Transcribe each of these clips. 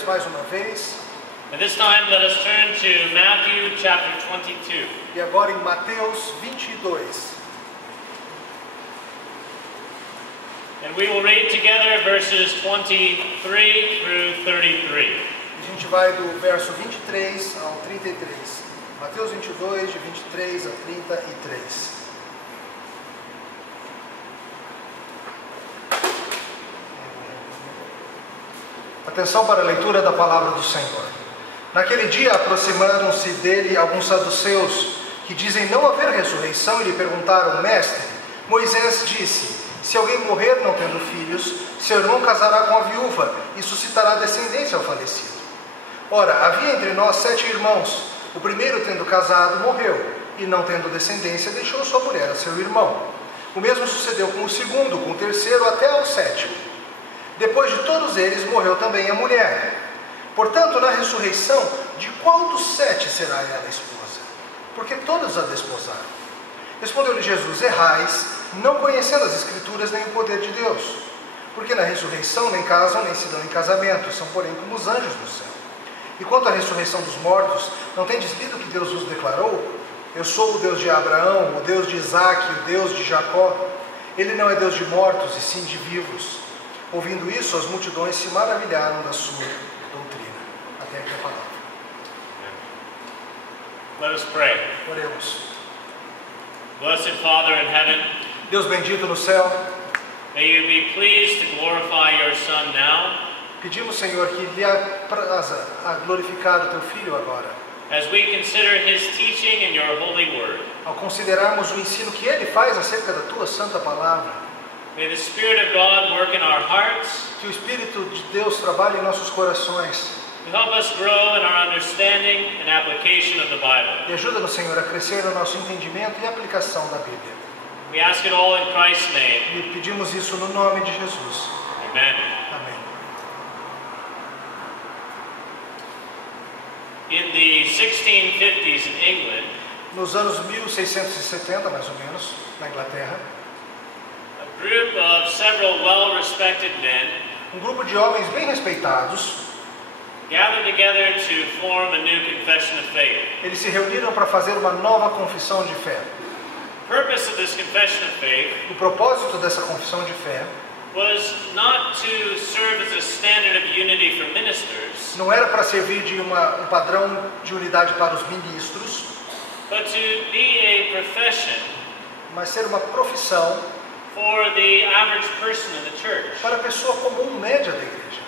dias mais uma vez. And this time let us turn to Matthew chapter 22. E agora em Mateus 22. And we will read together verses 23 through 33. A gente vai do verso 23 ao 33. Mateus 22, de 23 a 33. Atenção para a leitura da palavra do Senhor. Naquele dia aproximaram-se dele alguns saduceus que dizem não haver ressurreição e lhe perguntaram: Mestre, Moisés disse, se alguém morrer não tendo filhos, seu irmão casará com a viúva e suscitará descendência ao falecido. Ora, havia entre nós 7 irmãos. O primeiro, tendo casado, morreu, e não tendo descendência, deixou sua mulher a seu irmão. O mesmo sucedeu com o segundo, com o terceiro, até ao 7º. Depois de todos eles, morreu também a mulher. Portanto, na ressurreição, de qual dos 7 será ela esposa? Porque todos a desposaram. Respondeu-lhe Jesus: errais, não conhecendo as Escrituras nem o poder de Deus. Porque na ressurreição nem casam, nem se dão em casamento, são porém como os anjos do céu. E quanto à ressurreição dos mortos, não tendes lido que Deus vos declarou? Eu sou o Deus de Abraão, o Deus de Isaque, o Deus de Jacó. Ele não é Deus de mortos, e sim de vivos. Ouvindo isso, as multidões se maravilharam da sua doutrina. Até aqui a palavra. Let us pray. Oremos. Blessed Father in heaven, Deus bendito no céu, may you be pleased to glorify your Son now, pedimos, Senhor, que lhe apraza a glorificar o teu Filho agora. as we consider his teaching in your holy word. Ao considerarmos o ensino que ele faz acerca da tua santa palavra, May the Spirit of God work in our hearts que o Espírito de Deus trabalhe em nossos corações to help us grow in our understanding and application of the Bible. e ajuda-nos, Senhor, a crescer no nosso entendimento e aplicação da Bíblia. We ask it all in Christ's name. E pedimos isso no nome de Jesus. Amen. Amém. In the 1650s in England, Nos anos 1670, mais ou menos, na Inglaterra, a group of several well-respected men grupo de homens bem respeitados, gathered together to form a new confession of faith. eles se reuniram para fazer uma nova confissão de fé. The purpose of this confession of faith O propósito dessa confissão de fé was not to serve as a standard of unity for ministers, não era para servir de um padrão de unidade para os ministros, but to be a profession mas ser uma profissão for the average person in the church. para a pessoa comum, média da igreja.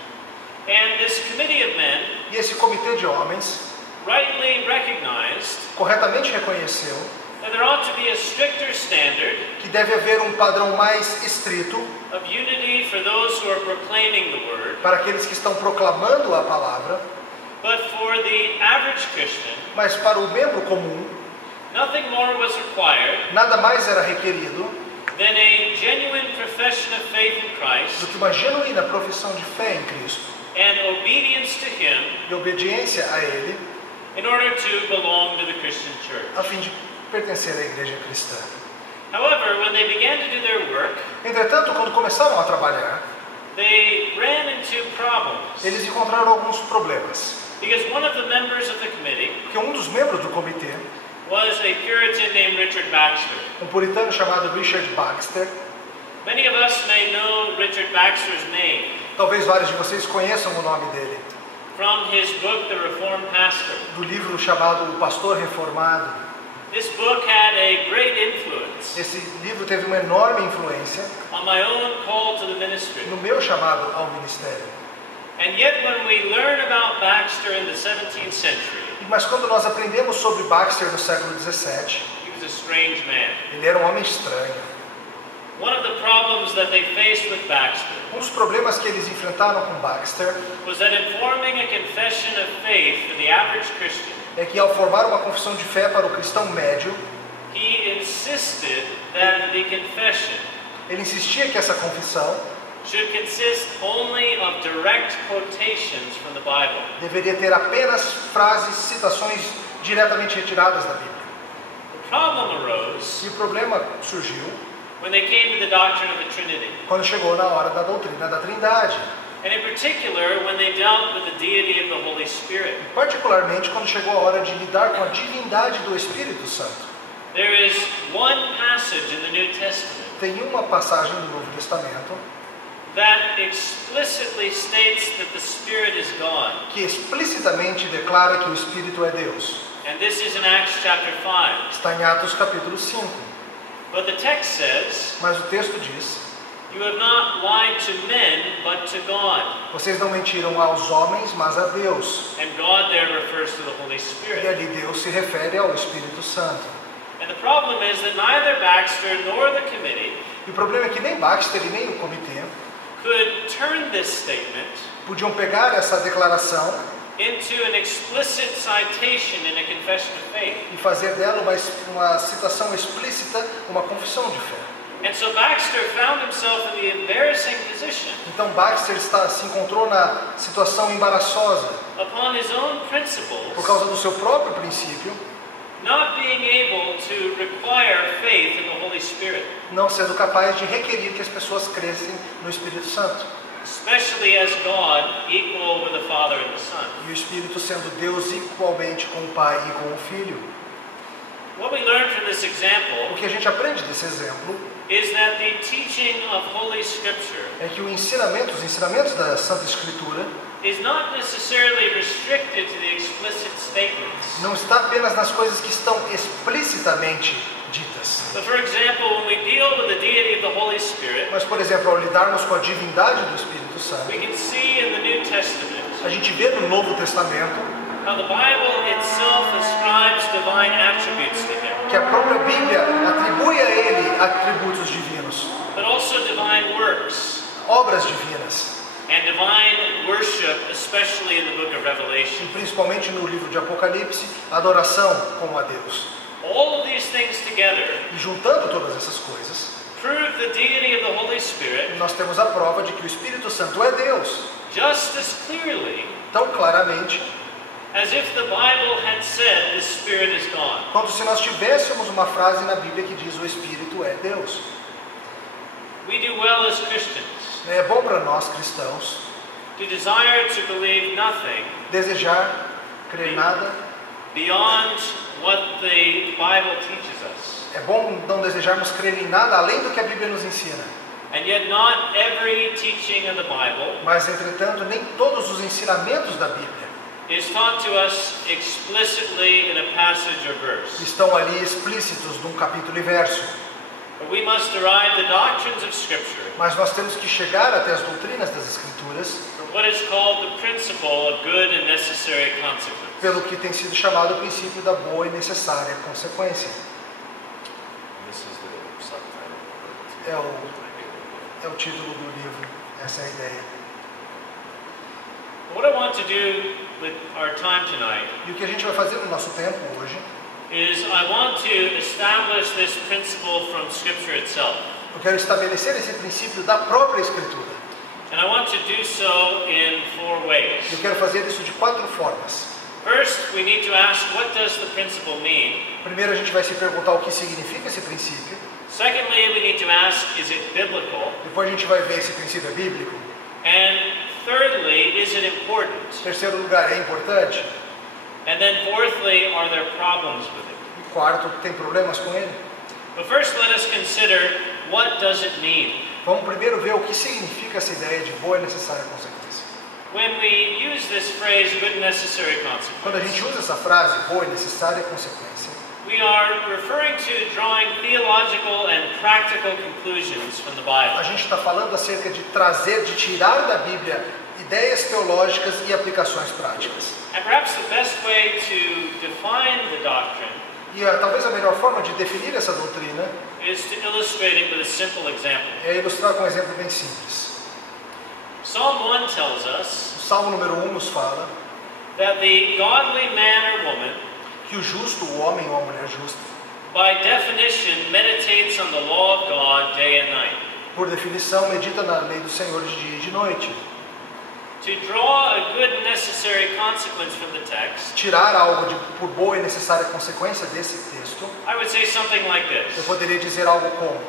And this committee of men E esse comitê de homens rightly recognized corretamente reconheceu that there ought to be a stricter standard que deve haver um padrão mais estrito of unity for those who are proclaiming the word, para aqueles que estão proclamando a palavra, but for the average Christian, mas para o membro comum, nothing more was required nada mais era requerido than a genuine profession of faith in do Christ que uma genuína profissão de fé em Cristo and obedience to Him e obediência a Ele, in order to belong to the Christian church. a fim de pertencer à igreja cristã. However, when they began to do their work, Entretanto, quando começaram a trabalhar, they ran into problems eles encontraram alguns problemas, because one of the members of the committee porque um dos membros do comitê, was a Puritan named Richard Baxter. um puritano chamado Richard Baxter, Many of us may know Richard Baxter's name talvez vários de vocês conheçam o nome dele, from his book, The Reformed Pastor. do livro chamado O Pastor Reformado. This book had a great influence Esse livro teve uma enorme influência on my own call to the ministry. no meu chamado ao ministério. And yet when we learn about Baxter in the 17th century, Mas quando nós aprendemos sobre Baxter no século XVII, he was a strange man. ele era um homem estranho. One of the problems that they faced with Baxter Um dos problemas que eles enfrentaram com Baxter was that in forming a confession of faith for the average Christian, é que, ao formar uma confissão de fé para o cristão médio, he insisted that the confession ele insistia que essa confissão should consist only of direct quotations from the Bible. deveria ter apenas frases, citações diretamente retiradas da Bíblia. The problem arose E o problema surgiu when they came to the doctrine of the Trinity. quando chegou na hora da doutrina da Trindade. And in particular, when they dealt with the deity of the Holy Spirit. Particularmente quando chegou a hora de lidar com a divindade do Espírito Santo. There is one passage in the New Testament Tem uma passagem do Novo Testamento that explicitly states that the Spirit is God. que explicitamente declara que o Espírito é Deus. And this is in Acts chapter 5. Está em Atos capítulo 5. But the text says, Mas o texto diz: "You have not lied to men, but to God." vocês não mentiram aos homens, mas a Deus. And God there refers to the Holy E Spirit. ali Deus se refere ao Espírito Santo. And the problem is that neither Baxter nor the committee E o problema é que nem Baxter e nem o comitê could turn this statement podiam pegar essa declaração into an explicit citation in a confession of faith. e fazer dela uma citação explícita, uma confissão de fé. And so Baxter found himself in the embarrassing position, Então Baxter se encontrou na situação embaraçosa upon his own principles, por causa do seu próprio princípio, not being able to require faith in the Holy Spirit, não sendo capaz de requerir que as pessoas crescem no Espírito Santo. especially as God equal with the Father and the Son. E o Espírito sendo Deus igualmente com o Pai e com o Filho. What we learn from this O example que a gente aprende desse exemplo is that the teaching of Holy Scripture é que os ensinamentos da Santa Escritura is not necessarily restricted to the explicit statements. não está apenas nas coisas que estão explicitamente ditas. But for example, when we deal with the deity of the Holy Spirit, Mas, por exemplo, ao lidarmos com a divindade do Espírito Santo, we can see in the New Testament a gente vê no Novo Testamento how the Bible itself ascribes divine attributes to him, que a própria Bíblia atribui a ele atributos divinos, but also divine works obras divinas, and divine worship, especially in the book of e Revelation. principalmente no livro de Apocalipse, adoração como a Deus. All of these things together E juntando todas essas coisas, prove the deity of the Holy Spirit nós temos a prova de que o Espírito Santo é Deus, just as clearly tão claramente as if the Bible had said the Spirit is God. quanto se nós tivéssemos uma frase na Bíblia que diz o Espírito é Deus. We do well as Christians É bom para nós cristãos to desire to believe nothing desejar, crer nada. beyond what the Bible teaches us. É bom não desejarmos crer em nada além do que a Bíblia nos ensina. And yet not every teaching of the Bible Mas, entretanto, nem todos os ensinamentos da Bíblia is taught to us explicitly in a passage or verse. estão ali explícitos num capítulo e verso. But we must derive the doctrines of Scripture Mas nós temos que chegar até as doutrinas das Escrituras from what is called the principle of good and necessary consequence. pelo que tem sido chamado o princípio da boa e necessária consequência. This is the subtitle. É o título do livro, essa é a ideia. What I want to do with our time tonight E o que a gente vai fazer no nosso tempo hoje, is I want to establish this principle from Scripture itself. eu quero estabelecer esse princípio da própria Escritura. And I want to do so in 4 ways. Eu quero fazer isso de 4 formas. First, we need to ask, what does the principle mean? Primeiro a gente vai se perguntar o que significa esse princípio. Secondly, we need to ask, is it biblical? Depois a gente vai ver esse princípio é bíblico. And thirdly, is it important? Em terceiro lugar, é importante. And then fourthly, are there problems with it? E quarto, tem problemas com ele. But first, let us consider, what does it mean? Vamos primeiro ver o que significa essa ideia de boa e necessária consequência. When we use this phrase, good and necessary Quando a gente consequence, usa essa frase, boa e necessária consequência, we are referring to drawing theological and practical conclusions from the a Bible. gente está falando acerca de trazer, de tirar da Bíblia ideias teológicas e aplicações práticas. And perhaps the best way to define the doctrine E talvez a melhor forma de definir essa doutrina is to illustrate it with a simple example. é ilustrar com um exemplo bem simples. Psalm 1 tells us O Salmo número 1 nos fala that the godly man or woman, que o justo, o homem ou a mulher justa, by definition, meditates on the law of God day and night. por definição, medita na lei do Senhor de dia e de noite. To draw a good and necessary consequence from the text, Tirar algo por boa e necessária consequência desse texto, I would say something like eu this. poderia dizer algo como: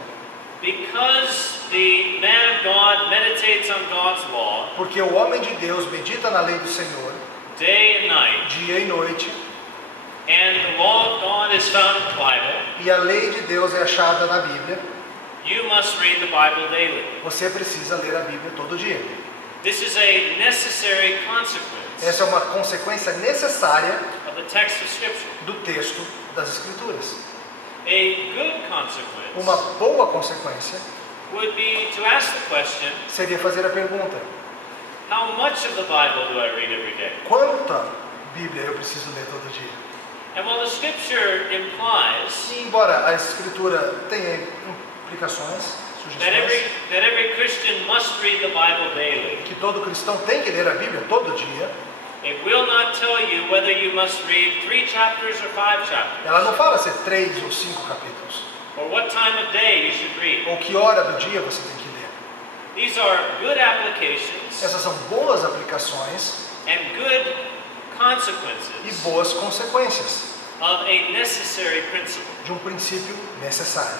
Because the man of of God meditates on God's law Porque o homem de Deus medita na lei do Senhor, day and night, dia e noite, and the law of God is found in the Bible, e a lei de Deus é achada na Bíblia, you must read the Bible daily. você precisa ler a Bíblia todo dia. This is a necessary consequence Essa é uma consequência necessária of the text of Scripture. do texto das Escrituras. A good consequence Uma boa consequência would be to ask the question, seria fazer a pergunta: how much of the Bible do I read every day? quanta Bíblia eu preciso ler todo dia? And while the Scripture implies E embora a Escritura tenha implicações, that sugestões, every Christian must read the Bible daily, que todo cristão tem que ler a Bíblia todo dia, it will not tell you whether you must read 3 chapters or 5 chapters, ela não fala se é 3 ou 5 capítulos, or what time of day you should read. ou que hora do dia você tem que ler. These are good applications Essas são boas aplicações and good e consequences boas consequências of a necessary principle. de um princípio necessário.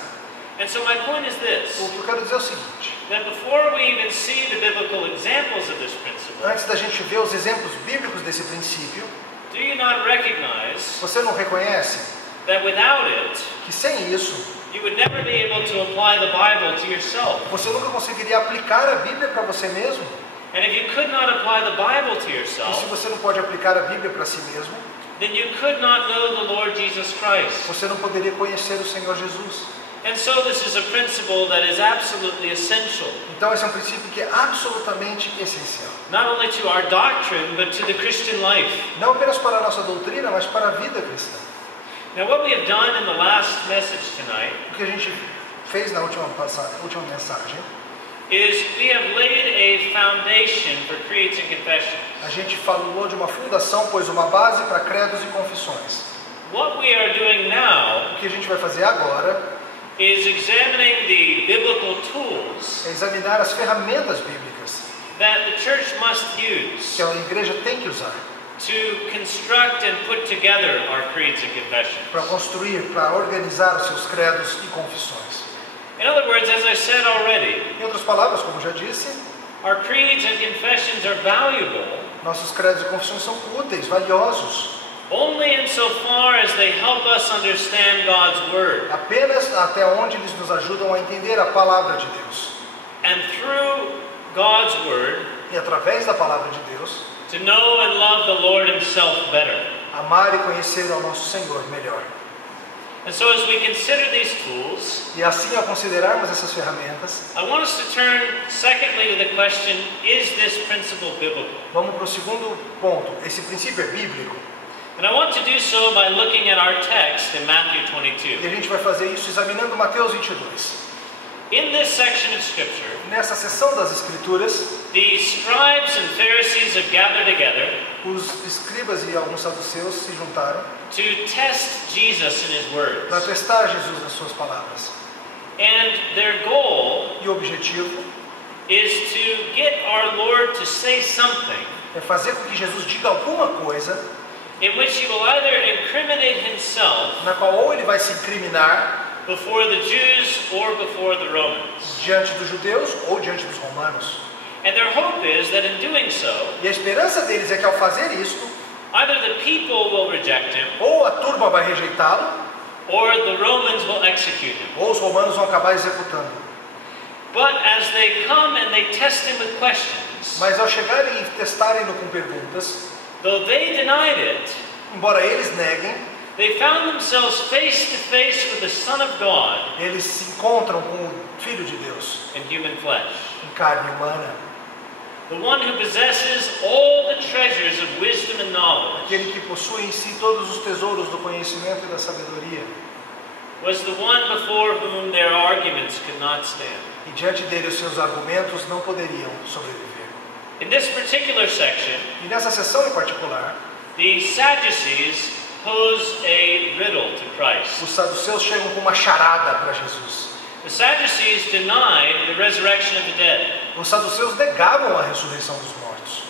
And so my point is this, O que eu quero dizer é o seguinte: that before we even see the biblical examples of this principle, antes da gente ver os exemplos bíblicos desse princípio, do you not recognize você não reconhece that without it, que sem isso you would never be able to apply the Bible to yourself? você nunca conseguiria aplicar a Bíblia para você mesmo? And if you could not apply the Bible to E se yourself, você não pode aplicar a Bíblia para si mesmo, then you could not know the Lord Jesus Christ. você não poderia conhecer o Senhor Jesus. And so this is a principle that is absolutely essential, Então esse é um princípio que é absolutamente essencial. not only to our doctrine, but to the Christian life. Não apenas para a nossa doutrina, mas para a vida cristã. Now what we have done in the last message tonight O que a gente fez na última mensagem, is we have laid a foundation for creeds and confessions. a gente falou de uma fundação, pôs uma base para credos e confissões. What we are doing now O que a gente vai fazer agora is examining the biblical tools é examinar as ferramentas bíblicas that the church must use que a igreja tem que usar to construct and put together our creeds and confessions. para construir, para organizar os seus credos e confissões. In other words, as I said already, Em outras palavras, como já disse, our creeds and confessions are valuable nossos credos e confissões são úteis, valiosos, only insofar as they help us understand God's Word. apenas até onde eles nos ajudam a entender a palavra de Deus. And through God's Word, E através da palavra de Deus, to know and love the Lord Himself better. amar e conhecer ao nosso Senhor melhor. And so as we consider these tools, E assim, ao considerarmos essas ferramentas, I want us to turn secondly to the question, is this principle biblical? vamos para o segundo ponto. Esse princípio é bíblico? And I want to do so by looking at our text in Matthew E 22. a gente vai fazer isso examinando Mateus 22. In this section of Scripture, Nessa seção das Escrituras, the scribes and Pharisees have gathered together os escribas e alguns saduceus se juntaram to test Jesus in His words. para testar Jesus nas suas palavras. And their goal E o objetivo is to get our Lord to say something é fazer com que Jesus diga alguma coisa in which He will either incriminate Himself na qual ou ele vai se incriminar before the Jews or before the Romans. diante dos judeus ou diante dos romanos. And their hope is that in doing so, E a esperança deles é que ao fazer isto, either the people will reject Him ou a turma vai rejeitá-lo, or the Romans will execute Him. ou os romanos vão acabar executando. But as they come and they test Him with questions, Mas ao chegarem e testarem-no com perguntas, though they denied it, embora eles neguem, they found themselves face to face with the Son of God eles se encontram com o Filho de Deus in human flesh, em carne humana, the one who possesses all the treasures of wisdom and knowledge, aquele que possui em si todos os tesouros do conhecimento e da sabedoria, was the one before whom their arguments could not stand. e diante dele os seus argumentos não poderiam sobreviver. In this particular section, E nessa sessão em particular, the Sadducees pose a riddle to Christ. os saduceus chegam com uma charada para Jesus. The Sadducees denied the resurrection of the dead. Os saduceus negavam a ressurreição dos mortos.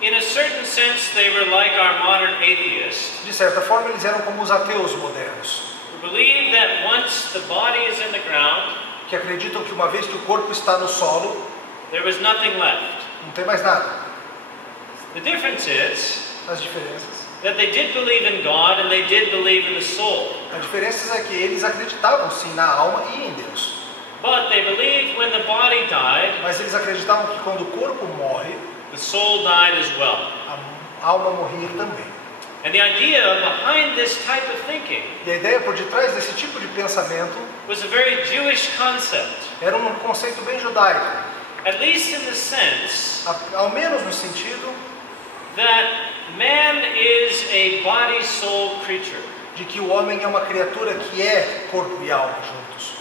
In a certain sense, they were like our modern atheists, De certa forma, eles eram como os ateus modernos, who believe that once the body is in the ground, que acreditam que uma vez que o corpo está no solo, There was nothing left. Não tem mais nada. The difference is As diferenças. that they did believe in God and they did believe in the soul. A diferença é que eles acreditavam sim na alma e em Deus. But they believed when the body died, Mas eles acreditavam que quando o corpo morre, the soul died as well. a alma morria também. And the idea behind this type of thinking E a ideia por detrás desse tipo de pensamento was a very Jewish concept, era um conceito bem judaico, at least in the sense ao menos no sentido that man is a body-soul creature. de que o homem é uma criatura que é corpo e alma juntos.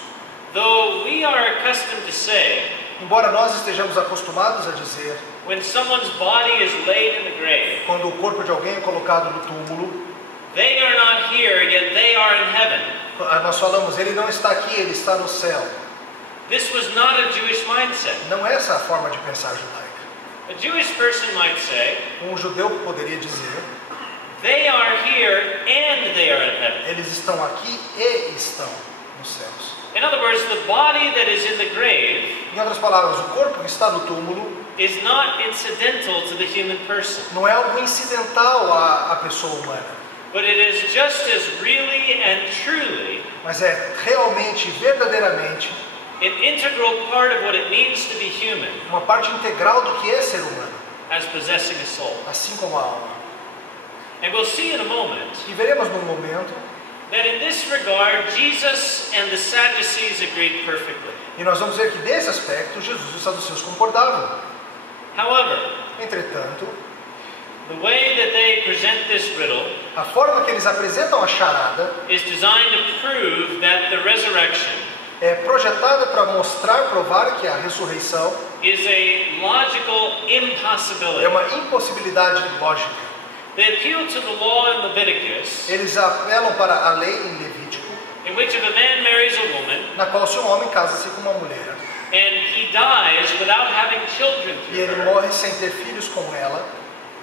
Though we are accustomed to say, Embora nós estejamos acostumados a dizer, when someone's body is laid in the grave, quando o corpo de alguém é colocado no túmulo, they are not here, yet they are in heaven. nós falamos, ele não está aqui, ele está no céu. This was not a Jewish mindset. Não é essa a forma de pensar judaica. A Jewish person might say, Judeu poderia dizer, they are here and they are in heaven. eles estão aqui e estão nos céus. In other words, the body that is in the grave Em outras palavras, o corpo que está no túmulo is not incidental to the human person, não é algo incidental à pessoa humana, but it is just as really and truly mas é realmente, verdadeiramente, an integral part of what it means to be human uma parte integral do que é ser humano, as possessing a soul. assim como a alma. And we'll see in a moment E veremos num momento, that in this regard, Jesus and the Sadducees agreed perfectly. e nós vamos ver que nesse aspecto Jesus e os saduceus concordavam. However, Entretanto, the way that they present this riddle a forma que eles apresentam a charada is designed to prove that the resurrection é projetada para mostrar, provar que a ressurreição is a logical é impossibility. uma impossibilidade lógica. They appeal to the law in Leviticus, Eles apelam para a lei em Levítico, in which if a man marries a woman na qual se um homem casa-se com uma mulher and he dies without having children e through ele her, morre sem ter filhos com ela,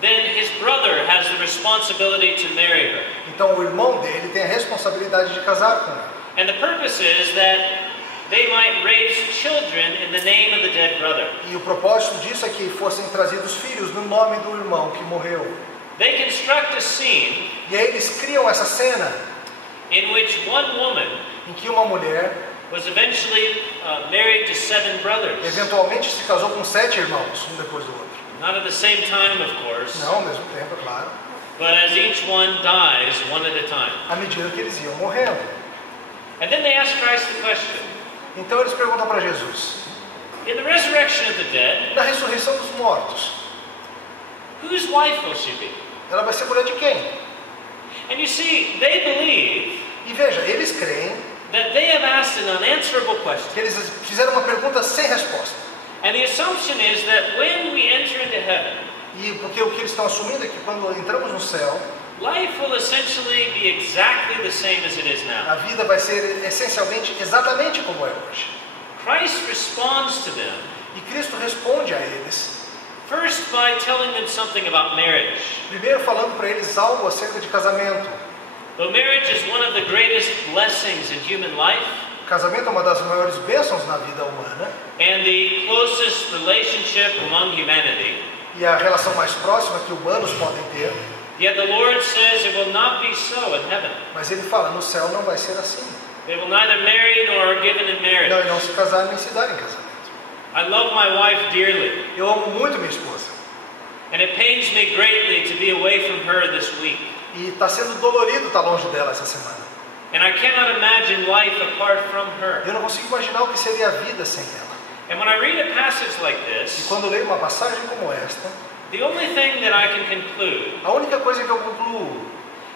then his brother has the responsibility to marry her. então o irmão dele tem a responsabilidade de casar com ela. And the purpose is that they might raise children in the name of the dead brother. E o propósito disso é que fossem trazidos filhos no nome do irmão que morreu. They construct a scene E aí eles criam essa cena in which one woman em que uma mulher was eventually married to 7 brothers. eventualmente se casou com 7 irmãos, um depois do outro. Not at the same time, of course, Não ao mesmo tempo, é claro, but as each one dies one at a time. à medida que eles iam morrendo. And then they ask Christ the question, Então eles perguntam para Jesus, in the resurrection of the dead, na ressurreição dos mortos, whose wife will she be? ela vai ser mulher de quem? And you see, they believe E veja, eles creem that they have asked an unanswerable question. que eles fizeram uma pergunta sem resposta. And the assumption is that when we enter into heaven, E porque o que eles estão assumindo é que quando entramos no céu, life will essentially be exactly the same as it is now. a vida vai ser essencialmente exatamente como é hoje. Christ responds to them E Cristo responde a eles, first by telling them something about marriage. primeiro falando para eles algo acerca de casamento. Though marriage is one of the greatest blessings in human life O casamento é uma das maiores bênçãos na vida humana and the closest relationship among humanity, e a relação mais próxima que humanos podem ter, yet the Lord says it will not be so in heaven. mas ele fala, no céu não vai ser assim. They will neither marry nor are given in marriage. Não, e não se casar nem se dar em casamento. I love my wife dearly, Eu amo muito minha esposa. and it pains me greatly to be away from her this week. E está sendo dolorido estar longe dela essa semana. And I cannot imagine life apart from her. Eu não consigo imaginar o que seria a vida sem ela. And when I read a passage like E this, quando eu leio uma passagem como esta, the only thing that I can conclude a única coisa que eu concluo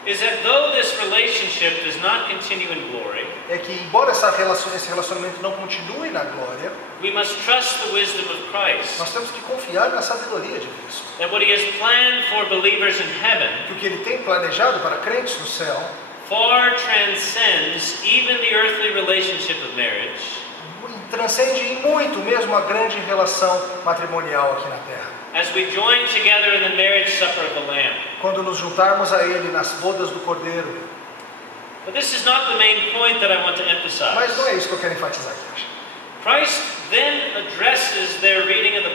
is that though this relationship does not continue in glory, é que, embora esse relacionamento não continue na glória, we must trust the wisdom of Christ. nós temos que confiar na sabedoria de Cristo. That what He has planned for believers in heaven Que o que Ele tem planejado para crentes no céu far transcends even the earthly relationship of marriage, transcende em muito mesmo a grande relação matrimonial aqui na terra. as we join together in the marriage supper of the Lamb. Quando nos juntarmos a Ele nas bodas do Cordeiro. But this is not the main point that I want to Mas emphasize. não é isso que eu quero enfatizar aqui hoje. Christ then addresses their reading of the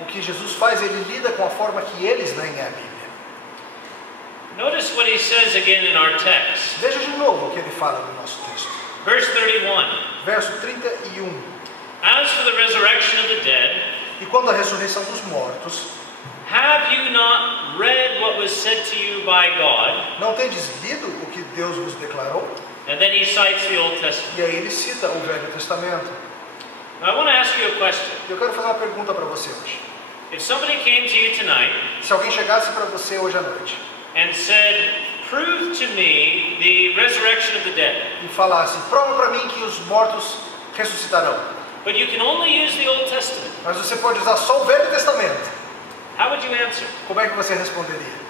O que Jesus faz, ele lida com a forma que eles leem a Bíblia. Notice what he says again in our text. Veja de novo o que ele fala no nosso texto. Verse 31. Verso 31. As for the resurrection of the dead, E quanto à ressurreição dos mortos, have you not read what was said to you by God? não tendes lido o que Deus vos declarou? And then he cites the Old Testament. E aí ele cita o Velho Testamento. Now, I want to ask you a question. Eu quero fazer uma pergunta para você hoje. If somebody came to you tonight Se alguém chegasse para você hoje à noite and said, prove to me the resurrection of the dead, e falasse, prova para mim que os mortos ressuscitarão, but you can only use the Old Testament, mas você pode usar só o Velho Testamento, how would you answer? como é que você responderia?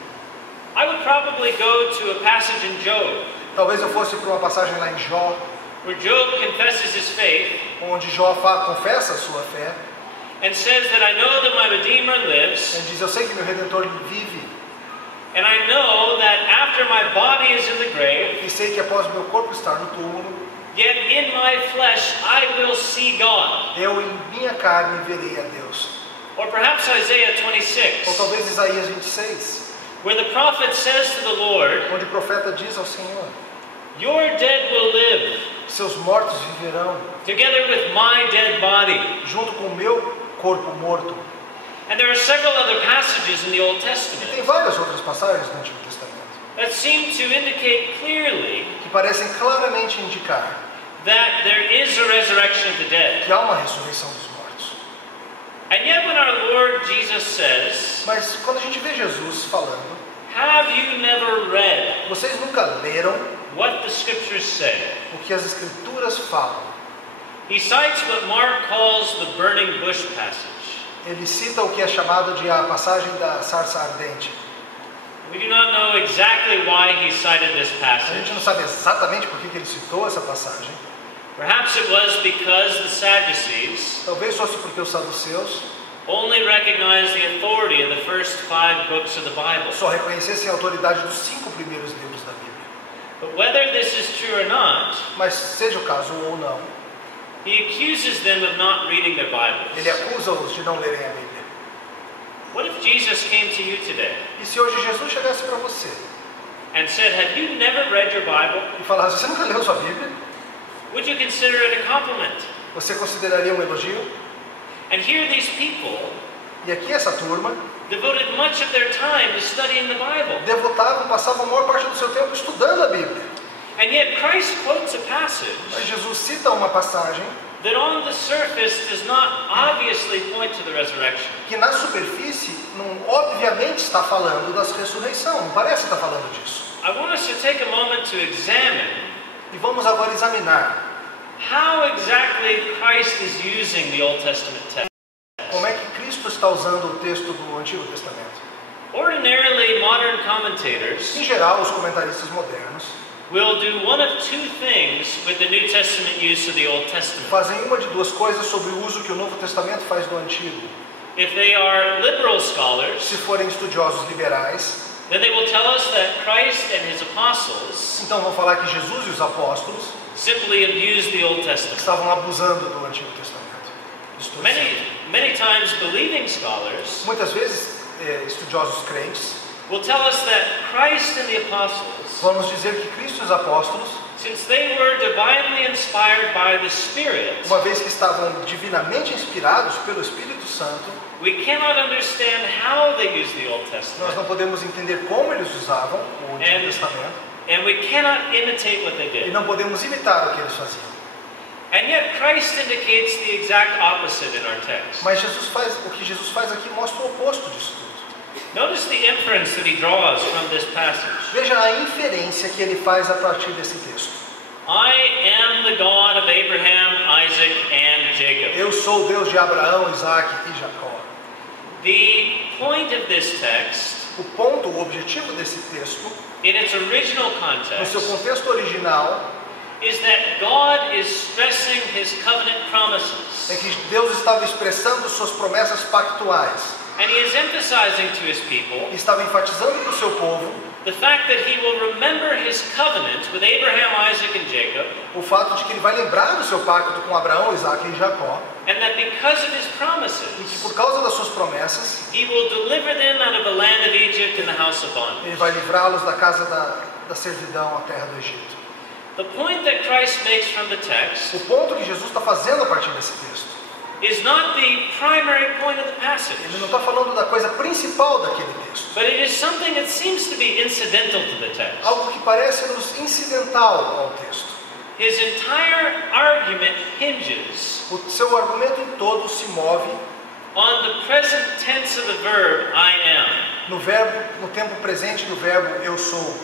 I would probably go to a passage in Job, Talvez eu fosse para uma passagem lá em Jó, where Job confesses his faith onde Jó confessa a sua fé. and says that I know that my Redeemer lives, Ele diz, eu sei que meu Redentor vive, and I know that after my body is in the grave, e sei que após meu corpo estar no túmulo, yet in my flesh I will see God. eu em minha carne verei a Deus. Or perhaps Isaiah Ou 26, talvez Isaías 26, where the prophet says to the Lord, onde o profeta diz ao Senhor, your dead will live, seus mortos viverão, together with my dead body. junto com o meu corpo morto. And there are several other passages in the Old E Testament tem várias outras passagens no Antigo Testamento that seem to indicate clearly que parecem claramente indicar that there is a resurrection of the dead. que há uma ressurreição dos mortos. And yet when our Lord Jesus says, Mas quando a gente vê Jesus falando, have you never read vocês nunca leram what the scriptures say? o que as Escrituras falam? He cites what Mark calls the burning bush passage. Ele cita o que é chamado de a passagem da sarça ardente. We do not know exactly why he cited this A passage. gente não sabe exatamente por que ele citou essa passagem. Perhaps it was because the Sadducees Talvez fosse porque os saduceus only recognized the authority of the first 5 books of the Bible. só reconhecessem a autoridade dos 5 primeiros livros da Bíblia. But whether this is true or not, Mas seja o caso ou não, he accuses them of not reading their Bibles. ele acusa-os de não lerem a Bíblia. What if Jesus came to you today E se hoje Jesus chegasse para você and said, have you never read your Bible? e falasse, você nunca leu sua Bíblia? Would you consider it a compliment? Você consideraria um elogio? And here these people E aqui essa turma devoted much of their time to studying the Bible. passavam a maior parte do seu tempo estudando a Bíblia. And yet Christ quotes a passage Mas Jesus cita uma passagem that on the surface does not obviously point to the resurrection. que na superfície não obviamente está falando da ressurreição, não parece estar falando disso. I want us to take a moment to examine E vamos agora examinar how exactly Christ is using the Old Testament text. como é que Cristo está usando o texto do Antigo Testamento. Ordinarily, modern commentators Em geral, os comentaristas modernos will do one of 2 things with the New Testament use of the Old Testament. fazem uma de duas coisas sobre o uso que o Novo Testamento faz do Antigo. If they are liberal scholars, Se forem estudiosos liberais, then they will tell us that Christ and his apostles então vão falar que Jesus e os apóstolos simply abused the Old Testament. estavam abusando do Antigo Testamento. Many times believing scholars Muitas vezes, estudiosos crentes will tell us that Christ and the apostles, vão nos dizer que Cristo e os apóstolos, since they were divinely inspired by the Spirit, uma vez que estavam divinamente inspirados pelo Espírito Santo, we cannot understand how they used the Old nós Testament, não podemos entender como eles usavam o Antigo Testamento and we cannot imitate what they e did. não podemos imitar o que eles faziam. And yet Christ indicates the exact opposite in our text. Mas o que Jesus faz aqui mostra o oposto disso tudo. Notice the inference that he draws from this passage. Veja a inferência que ele faz a partir desse texto. I am the God of Abraham, Isaac, and Jacob. Eu sou o Deus de Abraão, Isaac e Jacó. The point of this text, O objetivo desse texto, in its original no seu context, contexto original, is that God is stressing his covenant promises. é que Deus estava expressando suas promessas pactuais. And he is emphasizing to his people Estava enfatizando para o seu povo the fact that he will remember his covenant with Abraham, Isaac, and Jacob, o fato de que ele vai lembrar do seu pacto com Abraão, Isaac e Jacó, and that because of his e que promises, por causa das suas promessas, He will deliver them out of the land of Egypt and the house of bondage. Ele vai livrá-los da casa da servidão, a terra do Egito. The point that Christ makes from the text O ponto que Jesus está fazendo a partir desse texto, is not the primary point of the passage, ele não está falando da coisa principal daquele texto, but it is something that seems to be incidental to the text. algo que parece-nos incidental ao texto. His entire argument hinges O seu argumento em todo se move on the present tense of the verb I am. no tempo presente do verbo eu sou.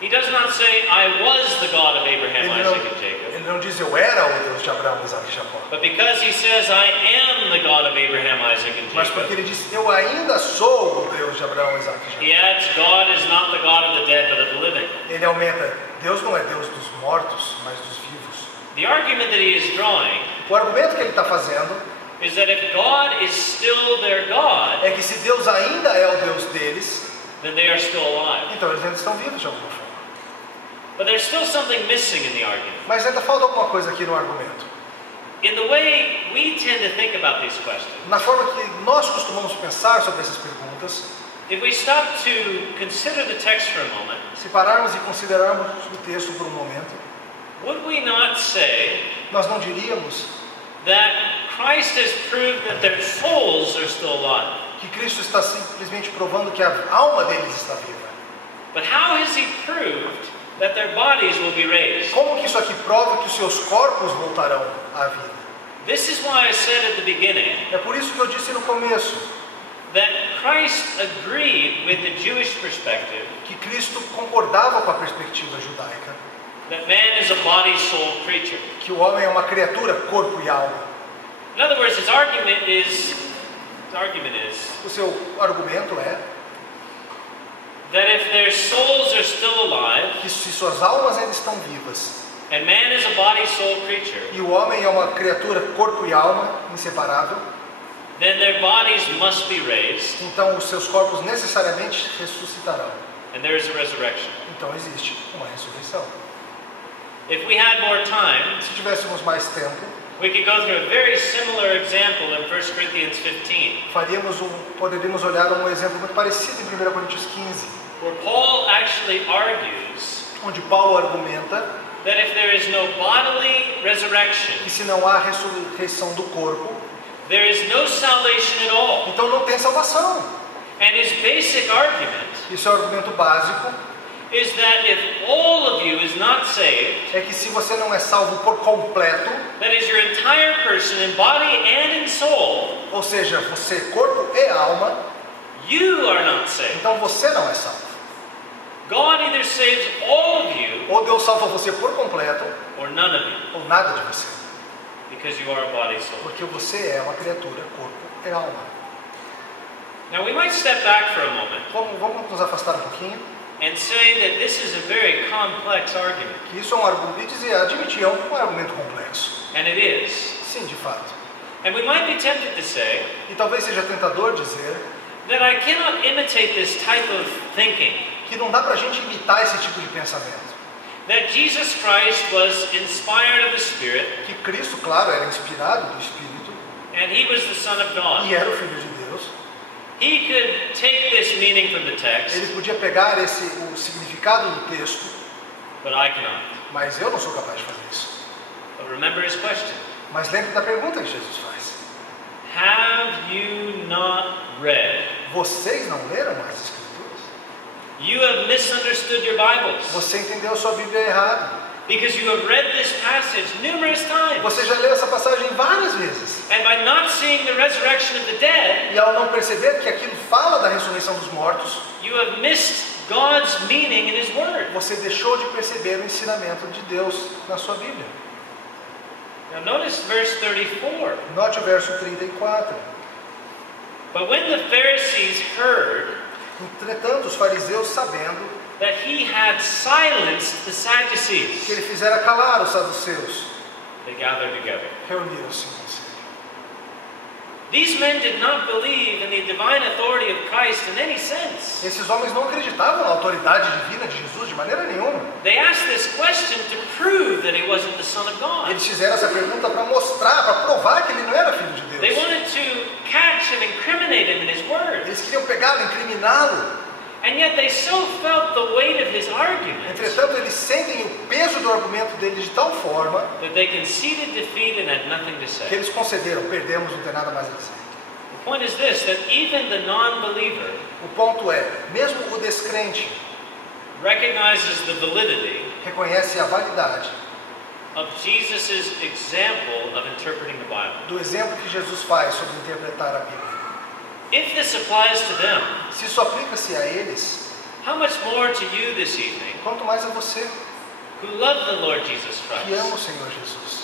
He does not say, I was the God of Abraham, Isaac, and Jacob. Ele não diz eu era o Deus de Abraão, Isaac e Jacó. But because he says, I am the God of Abraham, Isaac, and Mas porque Jacob, ele diz eu ainda sou o Deus de Abraão, Isaac e Jacó. he adds, God is not the God of the dead, but of the living. Ele aumenta, Deus não é Deus dos mortos, mas dos vivos. The argument that he is drawing O argumento que ele está fazendo is that if God is still their God, é que se Deus ainda é o Deus deles, then they are still alive. então eles ainda estão vivos de alguma forma. But there's still something missing in the argument. Mas ainda falta alguma coisa aqui no argumento. In the way we tend to think about these questions, Na forma que nós costumamos pensar sobre essas perguntas, if we stop to consider the text for a moment, se pararmos e considerarmos o texto por um momento, would we not say nós não diríamos that Christ has proved that their souls are still alive? que Cristo está simplesmente provando que a alma deles está viva. But how has he proved that their bodies will be raised? Como que isso aqui prova que os seus corpos voltarão à vida? This is why I said at the beginning É por isso que eu disse no começo that Christ agreed with the Jewish perspective que Cristo concordava com a perspectiva judaica, that man is a body, soul creature. que o homem é uma criatura, corpo e alma. In other words, his argument is O seu argumento é that if their souls are still alive, que se suas almas ainda estão vivas and man is a body, soul creature, e o homem é uma criatura, corpo e alma, inseparável, then their bodies must be raised, então os seus corpos necessariamente ressuscitarão. and there is a resurrection. Então existe uma ressurreição. If we had more time, Se tivéssemos mais tempo, we could go through a very similar example in 1 Corinthians 15, poderíamos olhar um exemplo muito parecido em 1 Coríntios 15, where Paul actually argues onde Paulo argumenta that if there is no bodily resurrection, que se não há ressurreição do corpo, there is no salvation at all. então não tem salvação. And his basic argument Isso é o argumento básico, is that if all of you is not saved, é que se você não é salvo por completo, that is your entire person in body and in soul, ou seja, você corpo e alma, you are not saved. então você não é salvo. God either saves all of you Ou Deus salva você por completo, or none of you, ou nada de você, because you are a body, soul. porque você é uma criatura, corpo e alma. Now we might step back for a moment Vamos nos afastar um pouquinho, and say that this is a very complex argument, que isso é um argumento, e admitir, é um argumento complexo. and it is. Sim, de fato. And we might be tempted to say E talvez seja tentador dizer that I cannot imitate this type of thinking, que não dá pra gente imitar esse tipo de pensamento. that Jesus Christ was inspired of the Spirit, Que Cristo, claro, era inspirado do Espírito and he was the Son of God. e era o Filho de Deus. He could take this meaning from the text, Ele podia pegar o significado do texto, but I cannot. mas eu não sou capaz de fazer isso. But remember his question. Mas lembre da pergunta que Jesus faz. Have you not read? Vocês não leram as Escrituras? You have misunderstood your Bibles, Você entendeu a sua Bíblia errado. because you have read this passage numerous times. Você já leu essa passagem várias vezes. And by not seeing the resurrection of the dead, E ao não perceber que aquilo fala da ressurreição dos mortos, you have missed God's meaning in his word. você deixou de perceber o ensinamento de Deus na sua Bíblia. Now notice verse 34. Note o verso 34. But when the Pharisees heard Entretanto, os fariseus, sabendo that he had silenced the que Sadducees, ele fizera calar os saduceus, they gathered together. reuniram-se em conselho. These men did not believe in the divine authority of Christ in any sense. Esses homens não acreditavam na autoridade divina de Jesus de maneira nenhuma. They asked this question to prove that he wasn't the Son of God. Eles fizeram essa pergunta para mostrar, para provar que ele não era filho de They Deus. wanted to catch an queriam pegá-lo, incriminá-lo. And yet they so felt the weight of his argument Entretanto, eles sentem o peso do argumento dele de tal forma that they conceded defeat and had nothing to que say. eles concederam, perdemos, não tem nada mais a dizer. The point is this, that even the non-believer O ponto é, mesmo o descrente recognizes the validity reconhece a validade of Jesus' example of interpreting the Bible. do exemplo que Jesus faz sobre interpretar a Bíblia. If this applies to them, Se isso aplica-se a eles, how much more to you this evening quanto mais a você who love the Lord Jesus que ama o Christ? Senhor Jesus.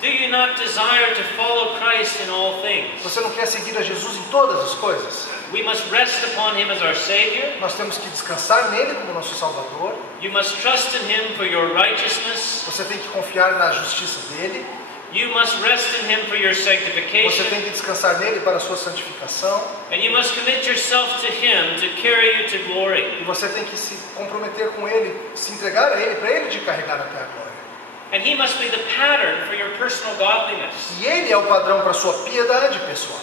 Do you not desire to follow Christ in all things? Você não quer seguir a Jesus em todas as coisas? We must rest upon Him as our Savior. Nós temos que descansar nele como nosso Salvador. You must trust in Him for your righteousness. Você tem que confiar na justiça dele. You must rest in Him for your Você sanctification. tem que descansar nele para a sua santificação. And you must commit yourself to Him to carry you to glory. E você tem que se comprometer com ele, se entregar a ele, para ele te carregar até a glória. And He must be the pattern for your personal godliness. E ele é o padrão para a sua piedade pessoal.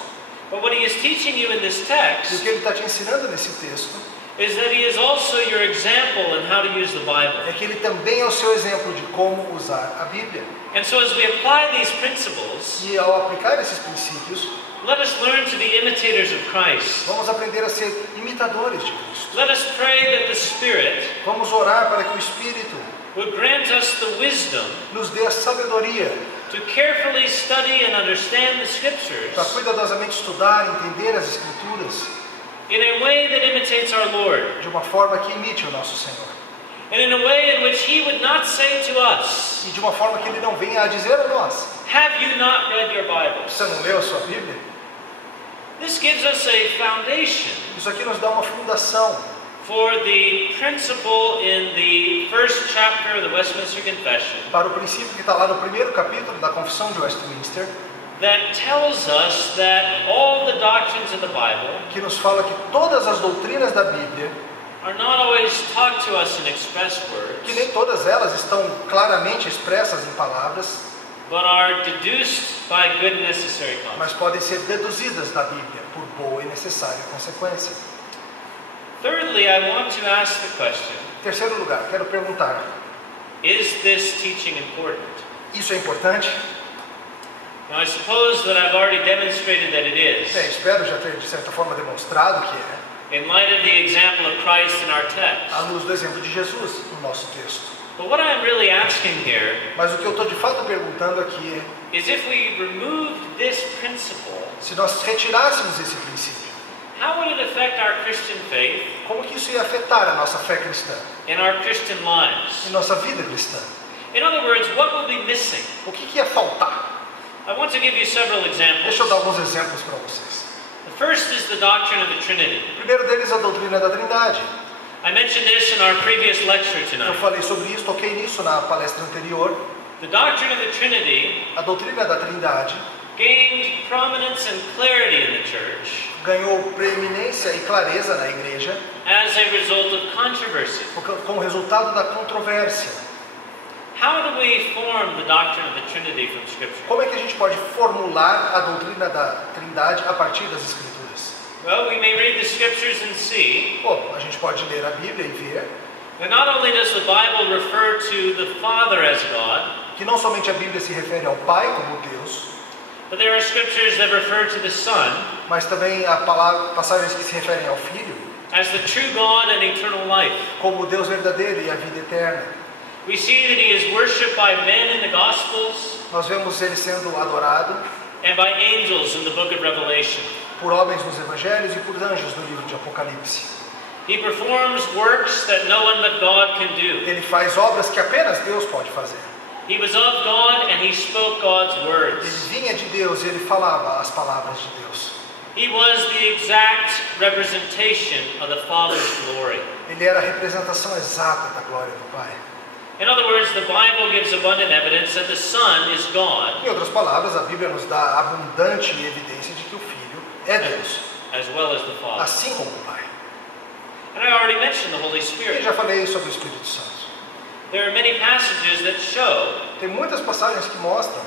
But what He is teaching you in this E o text que ele está te ensinando nesse texto is that He is also your example in how to use the Bible. é que ele também é o seu exemplo de como usar a Bíblia. And so as we apply these principles, E ao aplicar esses princípios, let us learn to be imitators of Christ. vamos aprender a ser imitadores de Cristo. Let us pray that the Spirit Vamos orar para que o Espírito would grant us the wisdom nos dê a sabedoria to carefully study and understand the para Scriptures cuidadosamente estudar, entender as Escrituras in a way that imitates our Lord, de uma forma que imite o nosso Senhor. and in a way in which He would not say to us, E de uma forma que ele não venha a dizer a nós: have you not read your Bibles? você não leu a sua Bíblia? This gives us a foundation Isso aqui nos dá uma fundação for the principle in the first chapter of the Westminster Confession para o princípio que está lá no primeiro capítulo da Confissão de Westminster, that tells us that all the doctrines of the Bible que nos fala que todas as doutrinas da Bíblia, are not always taught to us in express que nem words, todas elas estão claramente expressas em palavras, but are deduced by good and necessary mas consequences. podem ser deduzidas da Bíblia por boa e necessária consequência. Thirdly, I want to ask the question, Em terceiro lugar, quero perguntar: is this teaching important? isso é importante? Now, I suppose that I've already demonstrated that it is, Espero já ter de certa forma demonstrado que é, in light of the example of Christ in our à text. luz do exemplo de Jesus no nosso texto. But what I'm really asking here Mas o que eu estou de fato perguntando aqui é: is if we removed this principle, se nós retirássemos esse princípio, how would it affect our Christian faith como que isso ia afetar a nossa fé cristã, in our Christian em lives? nossa vida cristã? In other words, what will be missing? O que ia faltar? I want to give you several examples. Deixa eu dar alguns exemplos para vocês. The first is the doctrine of the Trinity. O primeiro deles é a doutrina da Trindade. I mentioned this in our previous lecture Eu tonight. falei sobre isso, toquei nisso na palestra anterior. The doctrine of the Trinity A doutrina da Trindade gained prominence and clarity in the church ganhou preeminência e clareza na igreja as a result of controversy. como resultado da controvérsia. How do we form the doctrine of the Trinity from Scripture? Como é que a gente pode formular a doutrina da Trindade a partir das Escrituras? Well, we may read the Scriptures and see Bom, a gente pode ler a Bíblia e ver that not only does the Bible refer to the Father as God, que não somente a Bíblia se refere ao Pai como Deus, but there are Scriptures that refer to the Son mas também há passagens que se referem ao Filho as the true God and eternal life. como o Deus verdadeiro e a vida eterna. We see that He is worshipped by men in the Gospels Nós vemos ele sendo adorado and by angels in the book of Revelation. por homens nos Evangelhos e por anjos no livro de Apocalipse. He performs works that no one but God can do. Ele faz obras que apenas Deus pode fazer. He was of God and He spoke God's Ele words. vinha de Deus e ele falava as palavras de Deus. He was the exact representation of the Father's glory. Ele era a representação exata da glória do Pai. In other words, the Bible gives abundant evidence that the Son is God, Em outras palavras, a Bíblia nos dá abundante evidência de que o Filho é Deus, as well as the Father. assim como o Pai. And I already mentioned the Holy E Spirit. já falei sobre o Espírito Santo. There are many passages that show Tem muitas passagens que mostram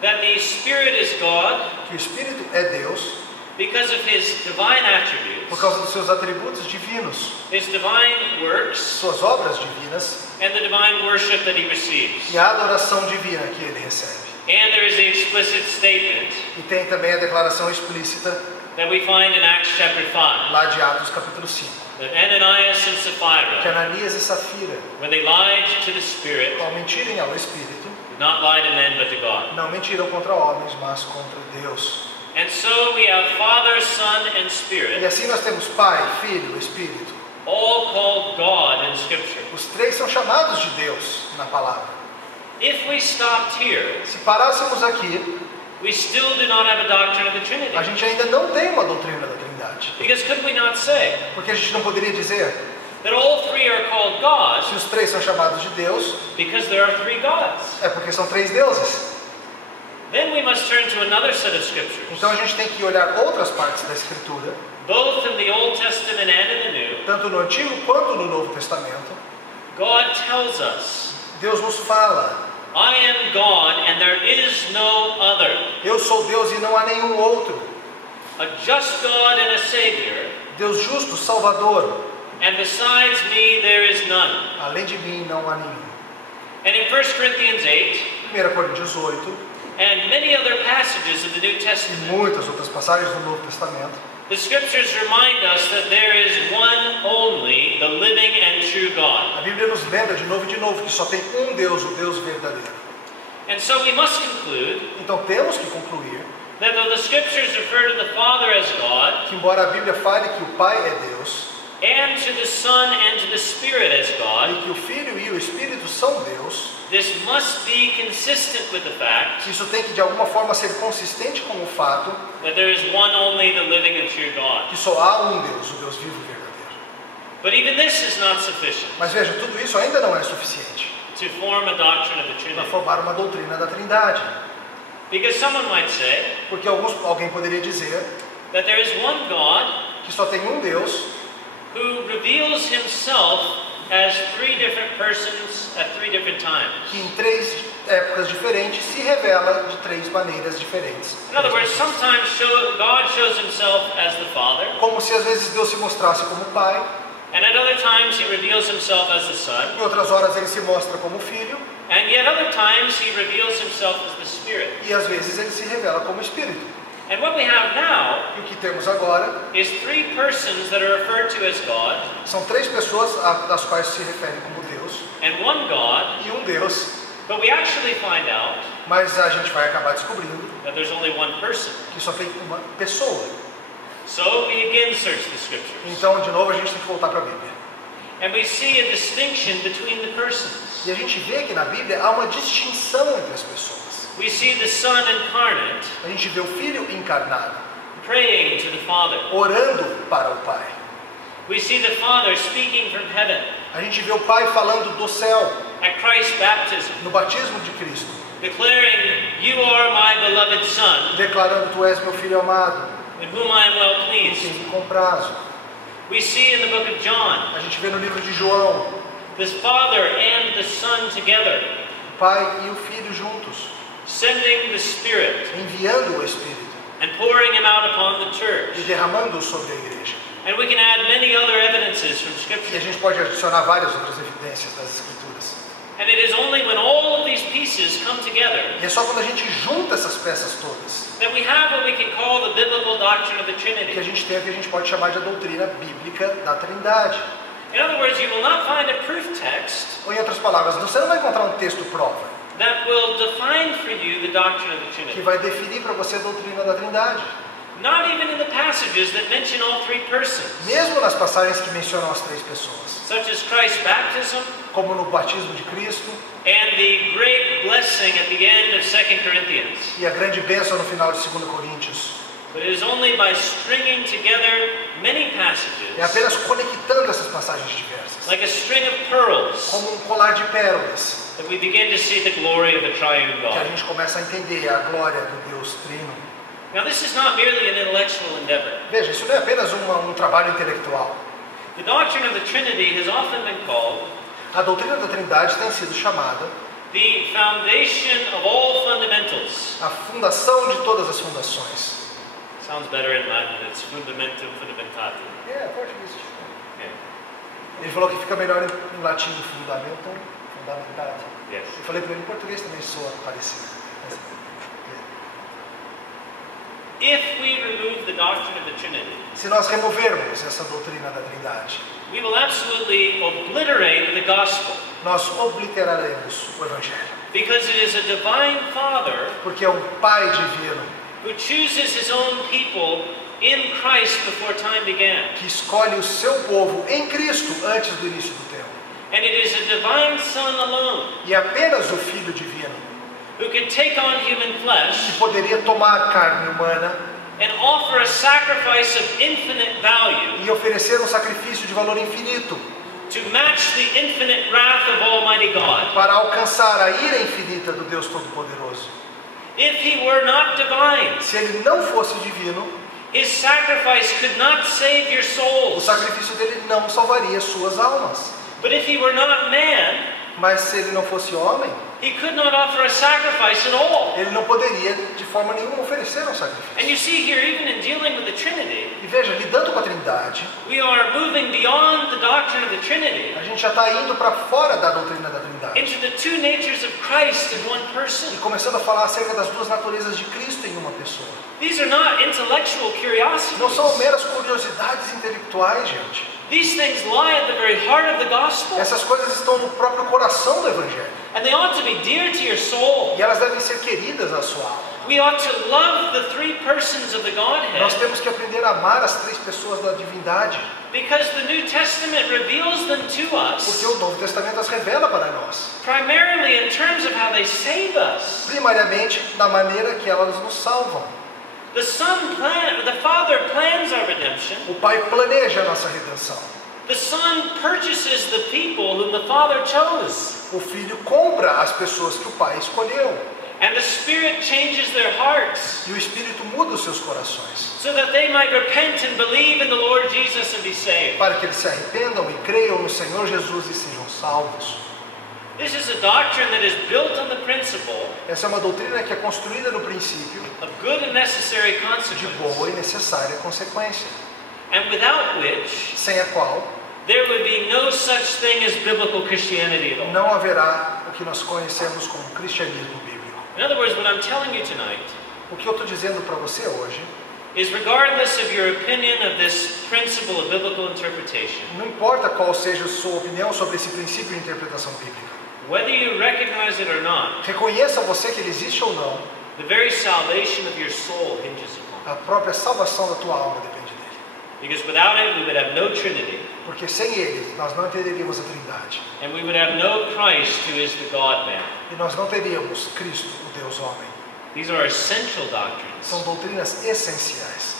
that the Spirit is God que o Espírito é Deus because of his divine attributes, por causa dos seus atributos divinos, his divine works, suas obras divinas and the divine worship that he receives. e a adoração divina que ele recebe. And there is the explicit statement E tem também a declaração explícita that we find in Acts chapter 5, lá de Atos capítulo 5, that Ananias and que Sapphira, Ananias e Safira, when they lied to the Spirit, ao mentirem ao Espírito, did not lie to men but to God. não mentiram contra homens, mas contra Deus. And so we have Father, Son, and E Spirit, assim nós temos Pai, Filho, Espírito. all called God in Scripture. Os três são chamados de Deus na palavra. If we stopped here, Se parássemos aqui, we still do not have a doctrine of the Trinity. a gente ainda não tem uma doutrina da Trindade. Because could we not say Porque a gente não poderia dizer, that all three are called God se os três são chamados de Deus, because there are three gods? é porque são três deuses. Then we must turn to another set of scriptures, Então a gente tem que olhar outras partes da Escritura, both in the Old Testament and in the New. tanto no Antigo quanto no Novo Testamento. God tells us, Deus nos fala, I am God and there is no other. eu sou Deus e não há nenhum outro. A just God and a Savior, Deus justo, Salvador, and besides me there is none. além de mim não há nenhum. And in 1 Corinthians 8, 1 Coríntios 8 and many other passages of the New e Testament, muitas outras passagens do Novo Testamento, the scriptures remind us that there is one only, the living and true God. a Bíblia nos lembra de novo e de novo que só tem um Deus, o Deus verdadeiro. And so we must conclude Então temos que concluir that though the scriptures refer to the Father as God, que, embora a Bíblia fale que o Pai é Deus, and to the Son and to the Spirit as e God, que o Filho e o Espírito são Deus, this must be consistent with the fact isso tem que de alguma forma ser consistente com o fato that there is one only, the living and true God. que só há um Deus, o Deus vivo e verdadeiro. But even this is not sufficient Mas veja, tudo isso ainda não é suficiente to form a doctrine of the para Trinity. formar uma doutrina da Trindade. Because someone might say Porque alguém poderia dizer that there is one God que só tem um Deus who reveals himself as three different persons at three different times. que em três épocas diferentes se revela de três maneiras diferentes. In other words, sometimes God shows himself as the Father, Como se às vezes Deus se mostrasse como Pai, and at other times he reveals himself as the Son, em outras horas ele se mostra como Filho, and yet other times he reveals himself as the Spirit. e às vezes ele se revela como Espírito. And what we have now E o que temos agora is three persons that are referred to as God, são três pessoas das quais se referem como Deus and one God, e um Deus, but we actually find out mas a gente vai acabar descobrindo that there's only one person. que só tem uma pessoa. So we again search the scriptures, Então, de novo, a gente tem que voltar para a Bíblia. and we see a distinction between the persons. E a gente vê que na Bíblia há uma distinção entre as pessoas. We see the Son incarnate A gente vê o Filho encarnado, praying to the Father. orando para o Pai. We see the Father speaking from heaven A gente vê o Pai falando do céu, at Christ's baptism, no batismo de Cristo, declaring, "You are my beloved Son, declarando: Tu és meu Filho amado, in whom I am well em pleased." quem me comprazo. We see in the book of John A gente vê no livro de João, this Father and the Son together, o Pai e o Filho juntos, sending the Spirit enviando o Espírito and pouring him out upon the church. e derramando-o sobre a igreja. And we can add many other evidences from E a Scripture. gente pode adicionar várias outras evidências das Escrituras. And it is only when all of these pieces come together E é só quando a gente junta essas peças todas that we have what we can call the biblical doctrine of the que a Trinity. gente tem o que a gente pode chamar de a doutrina bíblica da Trindade. In other words, you will not find a proof text Ou em outras palavras, você não vai encontrar um texto prova that will define for you the doctrine of the que Trinity. vai definir para você a doutrina da Trindade. Not even in the passages that mention all three persons, Mesmo nas passagens que mencionam as três pessoas, such as Christ's baptism como no batismo de Cristo and the great blessing at the end of 2 Corinthians. e a grande bênção no final de 2 Coríntios. But it is only by stringing together many É passages, apenas conectando essas passagens diversas, like a string of pearls, como um colar de pérolas, that we begin to see the glory of the triune que a God. gente começa a entender a glória do Deus Trino. Now, this is not merely an intellectual endeavor. Veja, isso não é apenas um trabalho intelectual. The doctrine of the Trinity has often been called A doutrina da Trindade tem sido chamada the foundation of all fundamentals. a fundação de todas as fundações. Sounds better in Latin. It's fundamentum fundamentatum. Português. Okay. Ele falou que fica melhor em latim fundamentum, fundamentate. Yes. Eu falei para ele em português também soa parecido. If we remove the doctrine of the Trinity, Se nós removermos essa doutrina da Trindade, we will absolutely obliterate the gospel, nós obliteraremos o Evangelho. because it is a divine Father Porque é um Pai divino who chooses his own people in Christ before time began. que escolhe o seu povo em Cristo antes do início do tempo. And it is a divine Son alone E apenas o Filho divino who can take on human que flesh poderia tomar carne humana and offer a sacrifice of infinite value e oferecer um sacrifício de valor infinito to match the infinite wrath of Almighty God. para alcançar a ira infinita do Deus Todo-Poderoso. If he were not divine, Se ele não fosse divino, his sacrifice could not save your o souls. sacrifício dele não salvaria suas almas. But if he were not man, Mas se ele não fosse homem, he could not offer a sacrifice at all. ele não poderia de forma nenhuma oferecer um And sacrifício. you see here, even in dealing with the Trinity, E veja, lidando com a Trindade, we are moving beyond the doctrine of the Trinity a gente já está indo para fora da doutrina da Trindade. into the two natures of Christ in one person. E começando a falar acerca das duas naturezas de Cristo em uma pessoa. These are not intellectual curiosities. Não são meras curiosidades intelectuais, gente. These things lie at the very heart of the gospel, Essas coisas estão no próprio coração do Evangelho. and they ought to be dear to your soul. E elas devem ser queridas à sua alma. We ought to love the three persons of the Nós Godhead, temos que aprender a amar as três pessoas da divindade. because the New Testament reveals them to Porque us o Novo Testamento as revela para nós. primarily in terms of how they save us. Primariamente, da maneira que elas nos salvam. The Father plans our redemption. O Pai planeja a nossa redenção. The Son purchases the people whom the Father chose. O Filho compra as pessoas que o Pai escolheu. And the Spirit changes their hearts E o Espírito muda os seus corações. so that they might repent and believe in the Lord Jesus and be saved. Para que eles se arrependam e creiam no Senhor Jesus e sejam salvos. This is a doctrine that is built on the principle Essa é uma doutrina que é construída no princípio of good and necessary de consequence, boa e necessária consequência. and without which Sem a qual there would be no such thing as biblical Christianity at all. não haverá o que nós conhecemos como cristianismo bíblico. In other words, what I'm telling you tonight O que eu estou dizendo para você hoje, is regardless of your opinion of this principle of biblical interpretation, não importa qual seja a sua opinião sobre esse princípio de interpretação bíblica. whether you recognize it or not, Reconheça você que ele existe ou não, the very salvation of your soul hinges upon a própria salvação da tua alma depende dele. it. Because without it, we would have no Trinity, Porque sem ele, nós não entenderíamos a Trindade. and we would have no Christ who is the God-man. E nós não teríamos Cristo, o Deus homem. These are essential doctrines. São doutrinas essenciais.